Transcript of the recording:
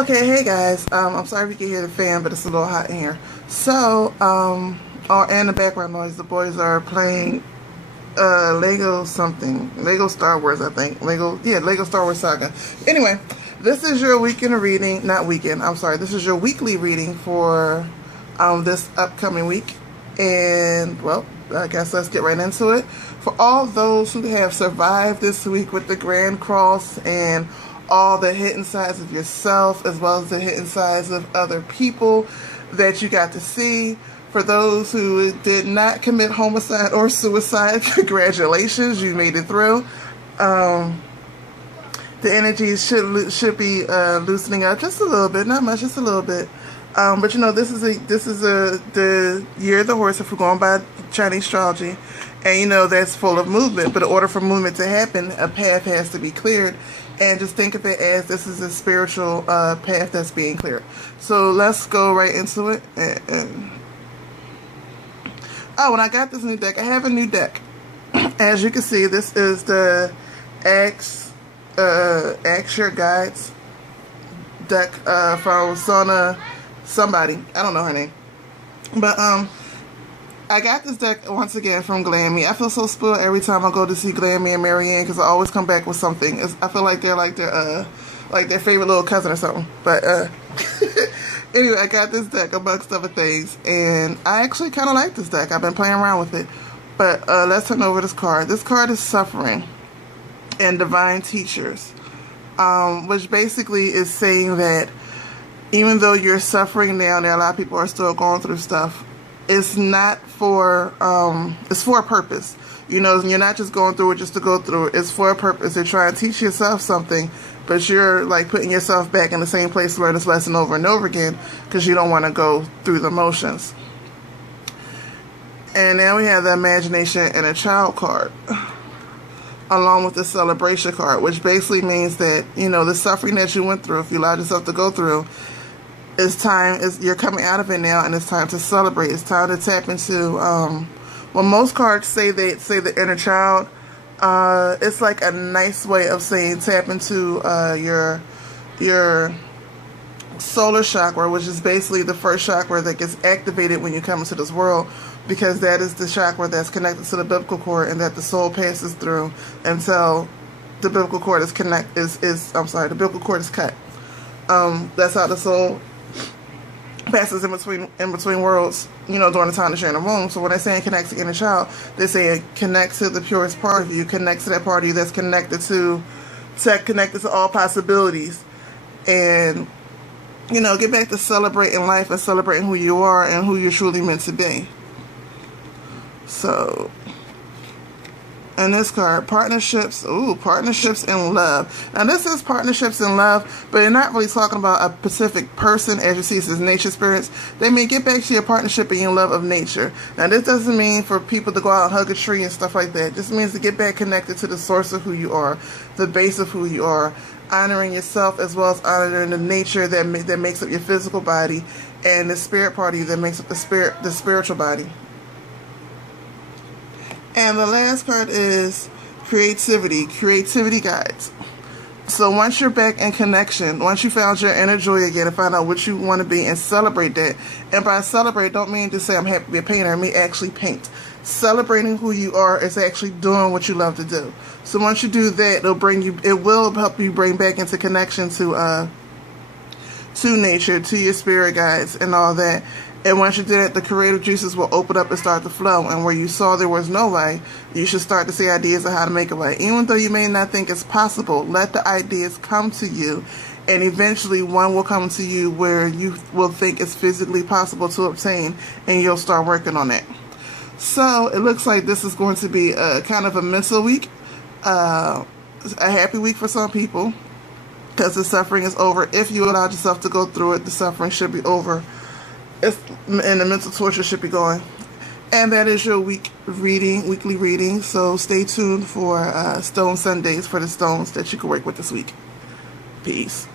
Okay, hey guys. I'm sorry if you can hear the fan, but it's a little hot in here. So, and the background noise, the boys are playing Lego something. Lego Star Wars, I think. Lego Star Wars Saga. Anyway, this is your weekend reading, not weekend, I'm sorry. This is your weekly reading for this upcoming week. And, well, I guess let's get right into it. For all those who have survived this week with the Grand Cross and all the hidden sides of yourself as well as the hidden sides of other people that you got to see. For those who did not commit homicide or suicide, congratulations, you made it through. The energies should be loosening up just a little bit, not much, just a little bit. But you know, this is the year of the horse if we're going by Chinese astrology, and you know that's full of movement. But in order for movement to happen, a path has to be cleared. And just think of it as this is a spiritual path that's being cleared. So let's go right into it. Oh, and I got this new deck. I have a new deck. As you can see, this is the Ask Your Guides deck from somebody. I don't know her name. But I got this deck once again from Glammy. I feel so spoiled every time I go to see Glammy and Marianne because I always come back with something. I feel like they're like their favorite little cousin or something. But anyway, I got this deck amongst other things, and I actually kind of like this deck. I've been playing around with it. But let's turn over this card. This card is Suffering and Divine Teachers, which basically is saying that even though you're suffering now, and a lot of people are still going through stuff, it's not for, it's for a purpose. You know, you're not just going through it just to go through it. It's for a purpose. You're trying to teach yourself something, but you're like putting yourself back in the same place to learn this lesson over and over again because you don't want to go through the motions. And now we have the Imagination and a Child card, along with the Celebration card, which basically means that, you know, the suffering that you went through, if you allowed yourself to go through, you're coming out of it now, and it's time to celebrate. It's time to tap into well, most cards say the inner child. It's like a nice way of saying tap into your solar chakra, which is basically the first chakra that gets activated when you come into this world, because that is the chakra that's connected to the umbilical cord and that the soul passes through until the umbilical cord is the umbilical cord is cut. That's how the soul passes in between worlds, you know, during the time that you're in the womb. So when they're saying connect to inner child, they say connect to the purest part of you, connect to that part of you that's connected to all possibilities, and you know, get back to celebrating life and celebrating who you are and who you're truly meant to be. So, and this card, partnerships in love. Now this is partnerships in love, but they're not really talking about a specific person. As you see, this is nature spirits. They may get back to your partnership and your love of nature. Now this doesn't mean for people to go out and hug a tree and stuff like that. It just means to get back connected to the source of who you are, the base of who you are, honoring yourself as well as honoring the nature that makes up your physical body, and the spirit part of you that makes up the spiritual body. And the last card is creativity guides. So once you're back in connection, once you found your inner joy again and find out what you want to be and celebrate that. And by celebrate, don't mean to say I'm happy to be a painter. I mean actually paint. Celebrating who you are is actually doing what you love to do. So once you do that, it will help you bring back into connection to nature, to your spirit guides and all that. And once you do that, the creative juices will open up and start to flow. And where you saw there was no way, you should start to see ideas of how to make it right. Even though you may not think it's possible, let the ideas come to you. And eventually one will come to you where you will think it's physically possible to obtain. And you'll start working on it. So it looks like this is going to be a kind of a mental week. A happy week for some people, because the suffering is over. If you allowed yourself to go through it, the suffering should be over. And the mental torture should be going. And that is your weekly reading. So stay tuned for Stone Sundays for the stones that you can work with this week. Peace.